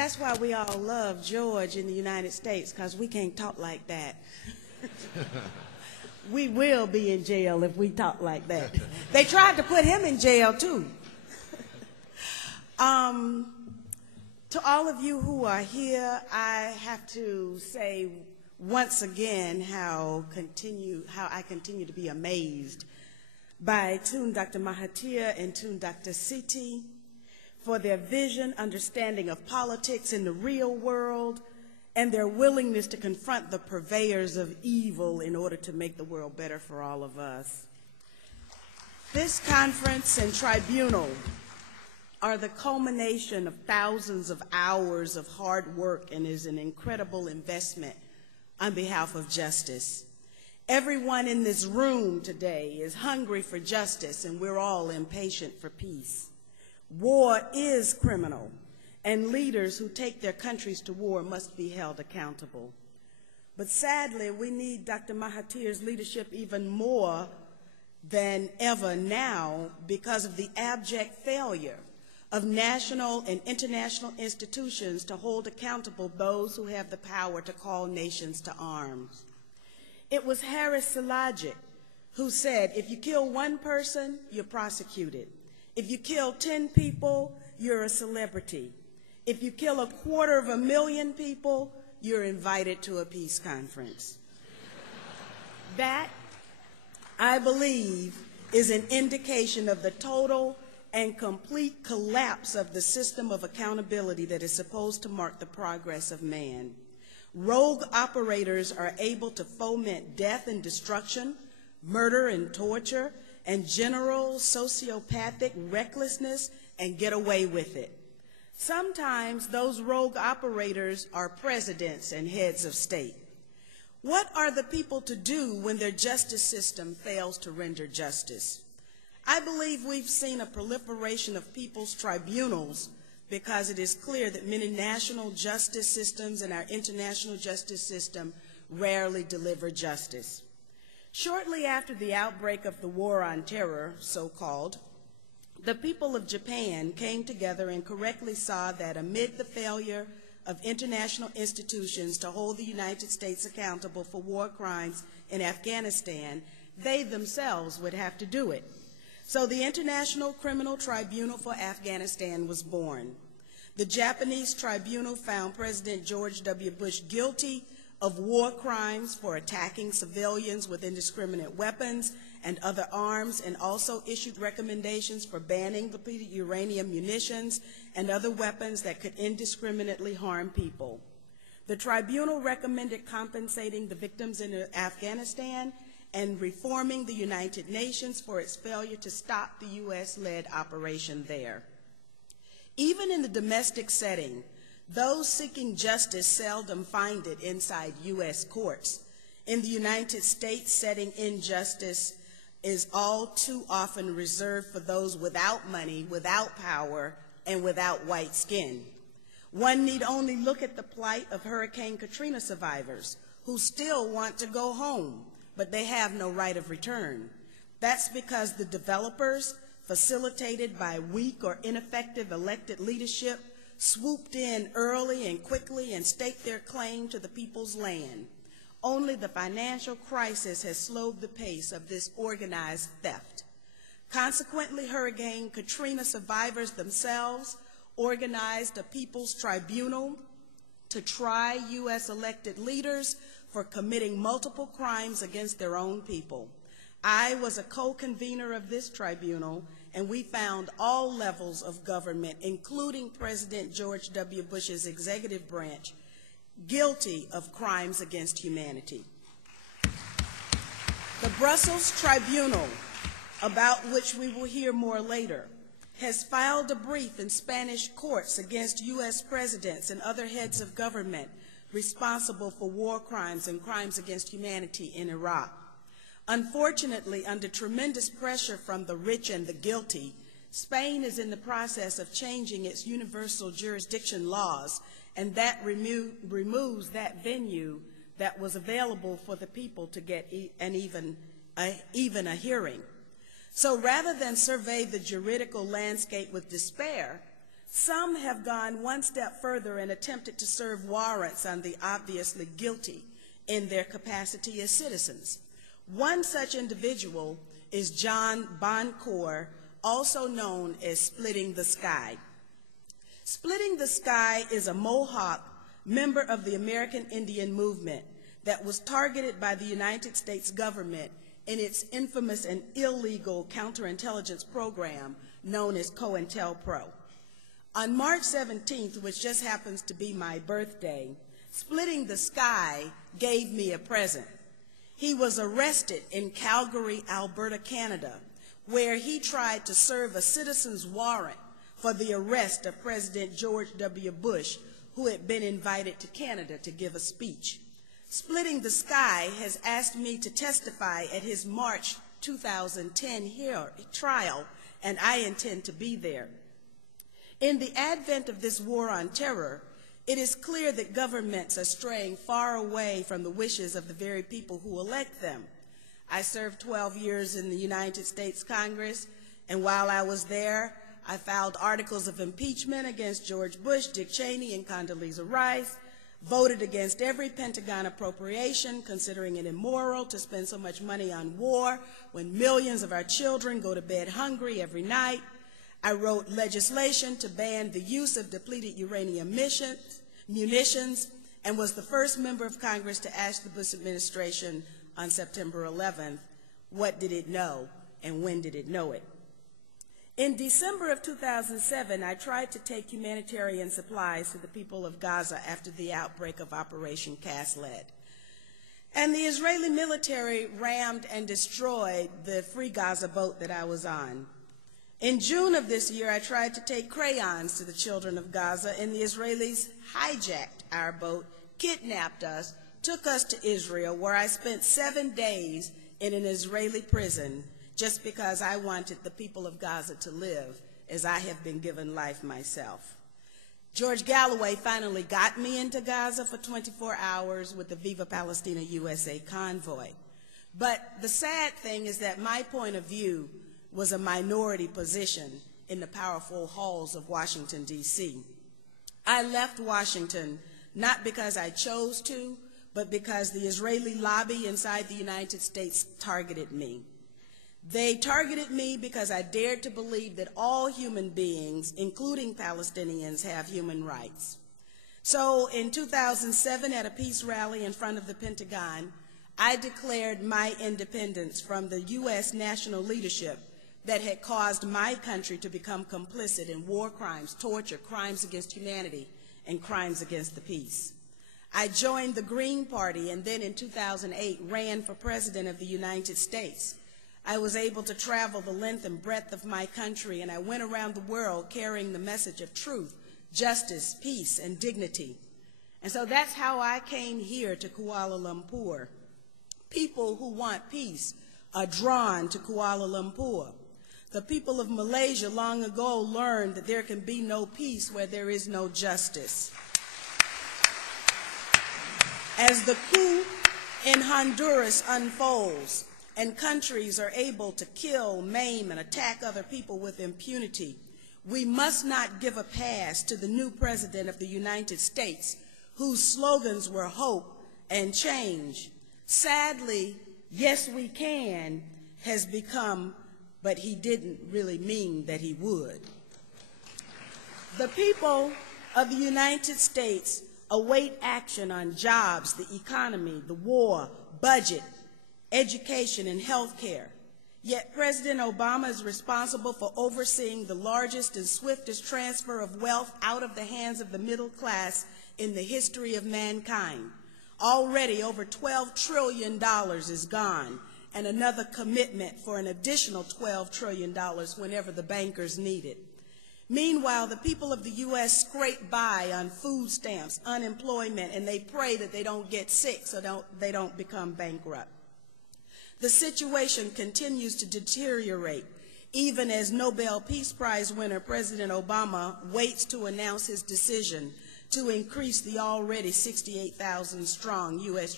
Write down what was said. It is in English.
That's why we all love George in the United States, because we can't talk like that. We will be in jail if we talk like that. They tried to put him in jail, too. To all of you who are here, I have to say once again how I continue to be amazed by Tun Dr. Mahathir and Tun Dr. Siti for their vision, understanding of politics in the real world, and their willingness to confront the purveyors of evil in order to make the world better for all of us. This conference and tribunal are the culmination of thousands of hours of hard work and is an incredible investment on behalf of justice. Everyone in this room today is hungry for justice, and we're all impatient for peace. War is criminal, and leaders who take their countries to war must be held accountable. But sadly, we need Dr. Mahathir's leadership even more than ever now because of the abject failure of national and international institutions to hold accountable those who have the power to call nations to arms. It was Haris Salagic who said, if you kill one person, you're prosecuted. If you kill 10 people, you're a celebrity. If you kill 250,000 people, you're invited to a peace conference. That, I believe, is an indication of the total and complete collapse of the system of accountability that is supposed to mark the progress of man. Rogue operators are able to foment death and destruction, murder and torture, and general sociopathic recklessness and get away with it. Sometimes those rogue operators are presidents and heads of state. What are the people to do when their justice system fails to render justice? I believe we've seen a proliferation of people's tribunals because it is clear that many national justice systems and our international justice system rarely deliver justice. Shortly after the outbreak of the War on Terror, so-called, the people of Japan came together and correctly saw that amid the failure of international institutions to hold the United States accountable for war crimes in Afghanistan, they themselves would have to do it. So the International Criminal Tribunal for Afghanistan was born. The Japanese tribunal found President George W. Bush guilty of war crimes for attacking civilians with indiscriminate weapons and other arms, and also issued recommendations for banning depleted uranium munitions and other weapons that could indiscriminately harm people. The tribunal recommended compensating the victims in Afghanistan and reforming the United Nations for its failure to stop the U.S.-led operation there. Even in the domestic setting, those seeking justice seldom find it inside U.S. courts. In the United States setting, injustice is all too often reserved for those without money, without power, and without white skin. One need only look at the plight of Hurricane Katrina survivors who still want to go home, but they have no right of return. That's because the developers, facilitated by weak or ineffective elected leadership, swooped in early and quickly and staked their claim to the people's land. Only the financial crisis has slowed the pace of this organized theft. Consequently, Hurricane Katrina survivors themselves organized a people's tribunal to try U.S. elected leaders for committing multiple crimes against their own people. I was a co-convener of this tribunal, and we found all levels of government, including President George W. Bush's executive branch, guilty of crimes against humanity. The Brussels Tribunal, about which we will hear more later, has filed a brief in Spanish courts against U.S. presidents and other heads of government responsible for war crimes and crimes against humanity in Iraq. Unfortunately, under tremendous pressure from the rich and the guilty, Spain is in the process of changing its universal jurisdiction laws, and that removes that venue that was available for the people to get even a hearing. So rather than survey the juridical landscape with despair, Some have gone one step further and attempted to serve warrants on the obviously guilty in their capacity as citizens. One such individual is John Boncour, also known as Splitting the Sky. Splitting the Sky is a Mohawk member of the American Indian movement that was targeted by the United States government in its infamous and illegal counterintelligence program known as COINTELPRO. On March 17th, which just happens to be my birthday, Splitting the Sky gave me a present. He was arrested in Calgary, Alberta, Canada, where he tried to serve a citizen's warrant for the arrest of President George W. Bush, who had been invited to Canada to give a speech. Splitting the Sky has asked me to testify at his March 2010 trial, and I intend to be there. In the advent of this war on terror, it is clear that governments are straying far away from the wishes of the very people who elect them. I served 12 years in the United States Congress, and while I was there, I filed articles of impeachment against George Bush, Dick Cheney, and Condoleezza Rice, voted against every Pentagon appropriation, considering it immoral to spend so much money on war when millions of our children go to bed hungry every night. I wrote legislation to ban the use of depleted uranium munitions, and was the first member of Congress to ask the Bush administration on September 11th, what did it know and when did it know it? In December of 2007, I tried to take humanitarian supplies to the people of Gaza after the outbreak of Operation Cast Lead. And the Israeli military rammed and destroyed the Free Gaza boat that I was on. In June of this year, I tried to take crayons to the children of Gaza, and the Israelis hijacked our boat, kidnapped us, took us to Israel, where I spent 7 days in an Israeli prison just because I wanted the people of Gaza to live as I have been given life myself. George Galloway finally got me into Gaza for 24 hours with the Viva Palestina USA convoy. But the sad thing is that my point of view was a minority position in the powerful halls of Washington, D.C. I left Washington not because I chose to, but because the Israeli lobby inside the United States targeted me. They targeted me because I dared to believe that all human beings, including Palestinians, have human rights. So in 2007, at a peace rally in front of the Pentagon, I declared my independence from the U.S. national leadership that had caused my country to become complicit in war crimes, torture, crimes against humanity, and crimes against the peace. I joined the Green Party and then in 2008 ran for President of the United States. I was able to travel the length and breadth of my country, and I went around the world carrying the message of truth, justice, peace, and dignity. And so that's how I came here to Kuala Lumpur. People who want peace are drawn to Kuala Lumpur. The people of Malaysia long ago learned that there can be no peace where there is no justice. As the coup in Honduras unfolds and countries are able to kill, maim, and attack other people with impunity, we must not give a pass to the new President of the United States, whose slogans were hope and change. Sadly, yes, we can has become, but he didn't really mean that he would. The people of the United States await action on jobs, the economy, the war, budget, education, and health care. Yet President Obama is responsible for overseeing the largest and swiftest transfer of wealth out of the hands of the middle class in the history of mankind. Already over $12 trillion is gone, and another commitment for an additional $12 trillion whenever the bankers need it. Meanwhile, the people of the U.S. scrape by on food stamps, unemployment, and they pray that they don't get sick so they don't become bankrupt. The situation continues to deteriorate, even as Nobel Peace Prize winner President Obama waits to announce his decision to increase the already 68,000-strong U.S.